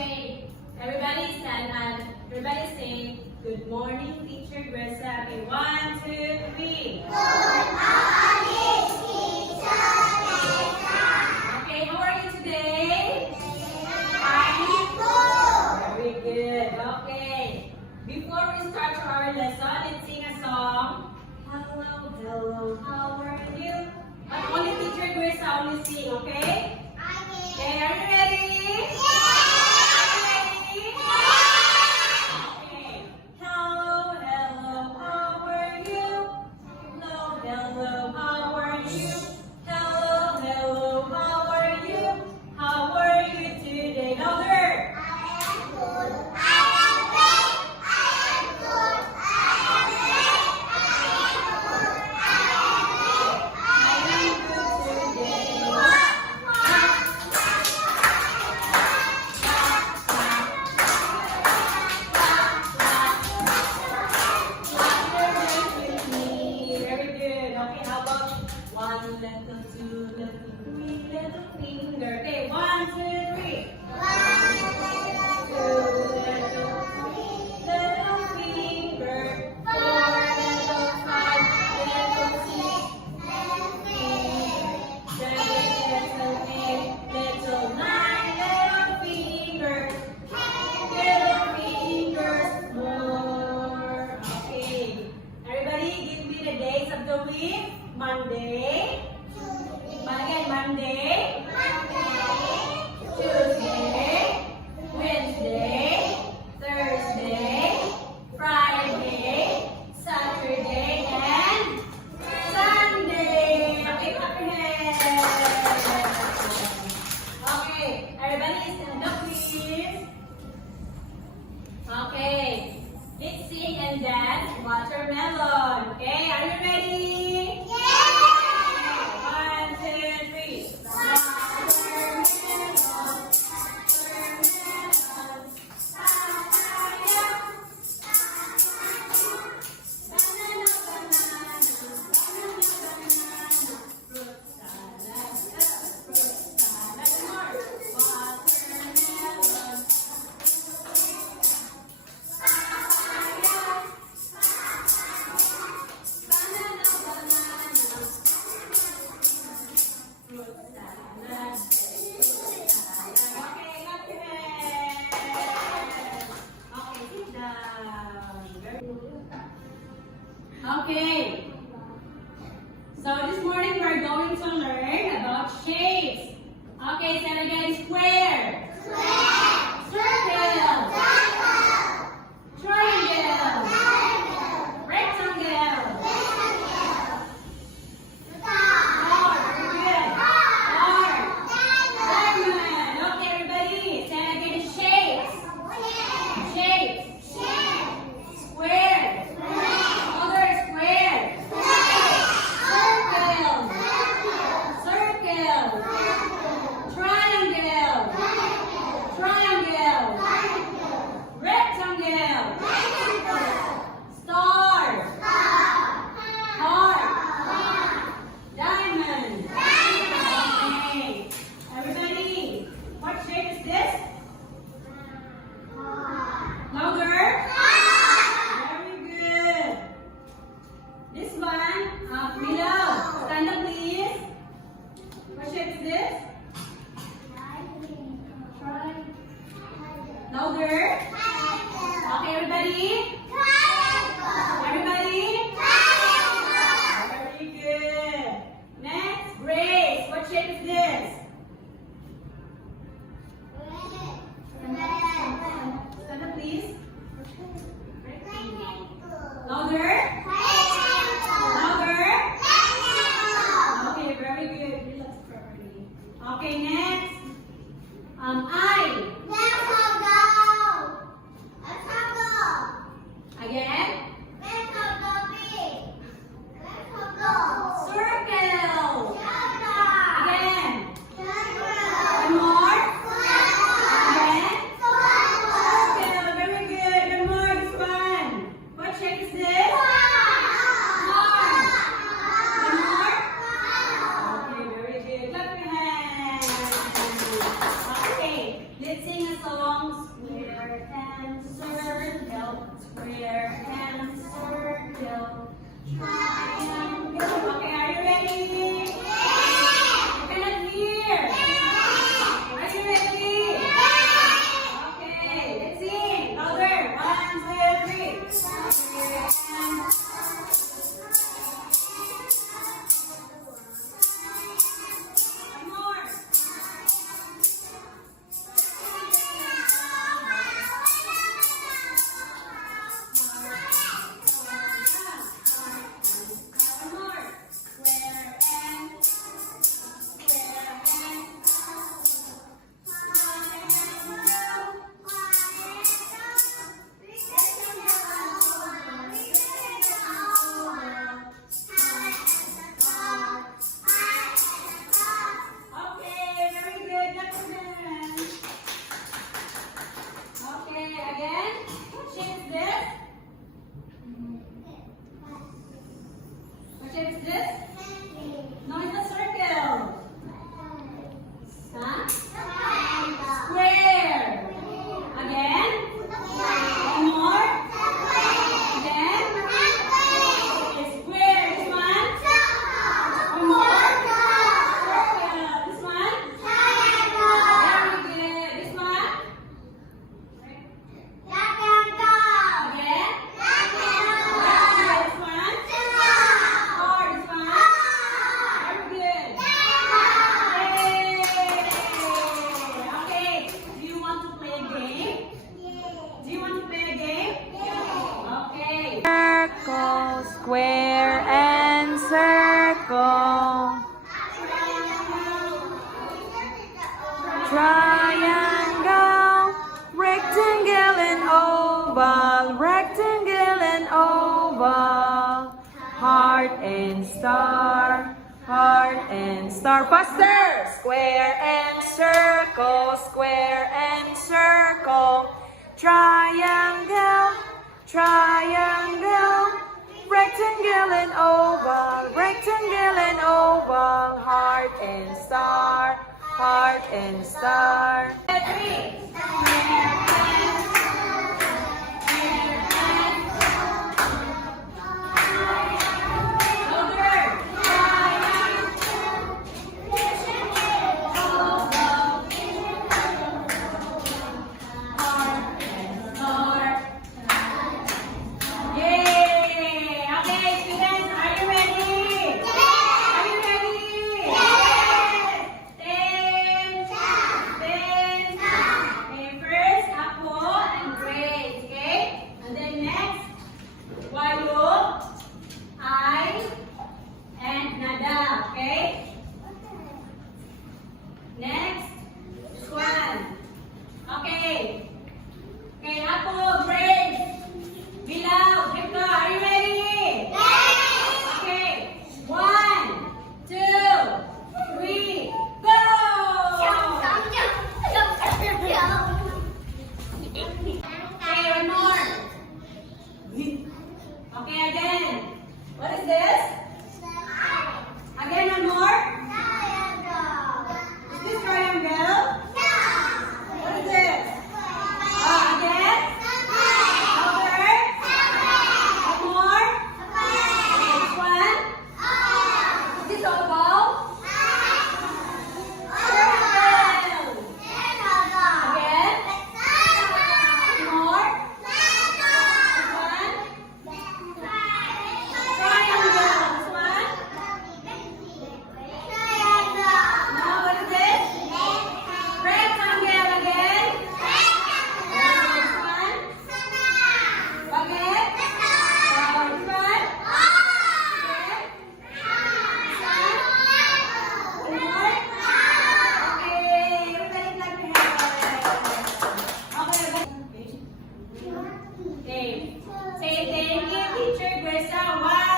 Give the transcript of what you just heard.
Okay, everybody stand and everybody say, good morning, teacher Gressa. Okay, 1, 2, 3. Okay, how are you today? Very good. Okay. Before we start our lesson, let's sing a song. Hello, hello, how are you? But only teacher Gressa only sing, okay? Okay, are you ready? Monday, Tuesday, Wednesday, Thursday, Friday, Saturday, and Sunday. Okay, clap your hands. Okay, everybody stand up, please. Okay, let's sing and dance Watermelon. Okay, are you ready? Okay, so this morning we're going to learn about shapes. Okay, say it again. Square. Circle. Triangle. Rectangle. Diamond. Okay, everybody, say it again. Shapes. Square. Louder. Okay, everybody. Very good. Next, Grace. What shape is this? Stand up, please. Louder. Okay, very good. Relax properly. Okay, next. I. Again. Circle. Again. One more. Again. Circle. Very good. One more. This one. What shape is this? Heart. One more. Okay, very good. Clap your hands. Okay. song. Square and circle. Square and circle. Triangle. Okay, are you ready? I cannot hear. Are you ready? Okay, let's sing. Louder. 1, 2, 3. Square and one more. One more. Square and okay, very good. Next one. Okay, again. What shape is this? What shape is this? No, it's a circle. Huh? Square. Again. One more. Again. Okay, square. This one. One more. Circle. This one. Very good. This one. Again. This one. Or this one. Very good. Yay. Okay. Do you want to play a game? Do you want to play a game? Okay. Circle, square, and circle. Triangle, rectangle and oval, rectangle and oval. Heart and star, heart and star. Faster! Square and circle, square and circle. Triangle, triangle, rectangle and oval, rectangle and oval. Heart and star, heart and star. 3. Yay! Okay, students, are you ready? Are you ready? Yes! 10. Okay, first, Apo and Grace, okay? And then next, Wayo, I, and Nada, okay? Next, Swan. Okay. Okay, Apo, Grace. Bilal, Hipka, are you ready? Okay. 1, 2, 3, go! Okay, one more. Okay, again. What is this? Again, one more. Is this triangle? What is this? Again? Louder. One more. This one. Is this oval? Circle. Again. One more. This one. Triangle. This one. Now what is this? Rectangle again. This one. Again. This one. Again. One more. Okay, everybody clap your hands. Okay. Okay. Say thank you, teacher Gresa. 1,